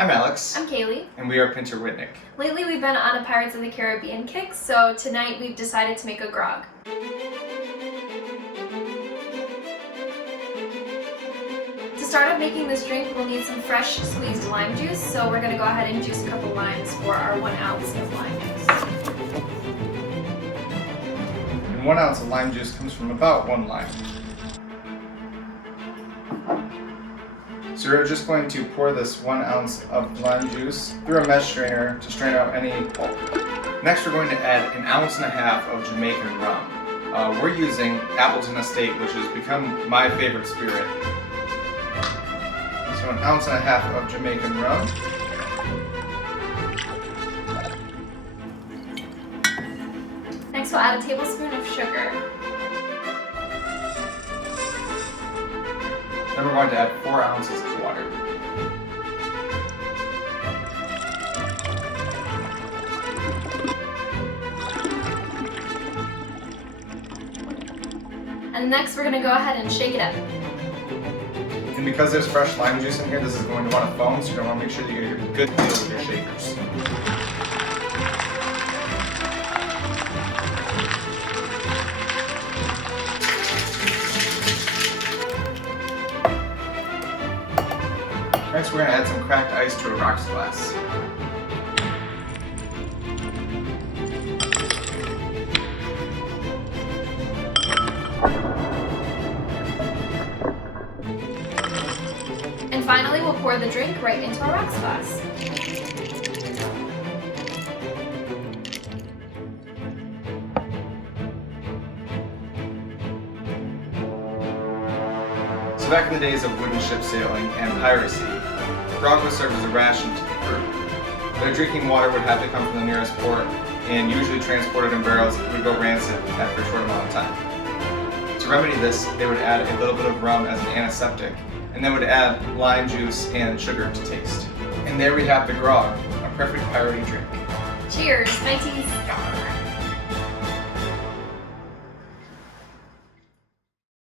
I'm Alex. I'm Kaylee. And we are Pinter Whitnick. Lately we've been on a Pirates of the Caribbean kick, so tonight we've decided to make a grog. To start off making this drink, we'll need some fresh squeezed lime juice, so we're going to go ahead and juice a couple limes for our 1 ounce of lime juice. And 1 ounce of lime juice comes from about 1 lime. So we're just going to pour this 1 ounce of lime juice through a mesh strainer to strain out any pulp. Next we're going to add 1.5 ounces of Jamaican rum. We're using Appleton Estate, which has become my favorite spirit. So 1.5 ounces of Jamaican rum. Next we'll add a tablespoon of sugar. Then we're going to add 4 ounces of water. And next we're going to go ahead and shake it up. And because there's fresh lime juice in here, this is going to want to foam, so you're going to want to make sure that you get a good feel with your shakers. Next, we're going to add some cracked ice to a rocks glass. And finally, we'll pour the drink right into our rocks glass. So back in the days of wooden ship sailing and piracy, grog was served as a ration to the crew. Their drinking water would have to come from the nearest port and usually transported in barrels that would go rancid after a short amount of time. To remedy this, they would add a little bit of rum as an antiseptic, and then would add lime juice and sugar to taste. And there we have the grog, a perfect piratey drink. Cheers, mateys!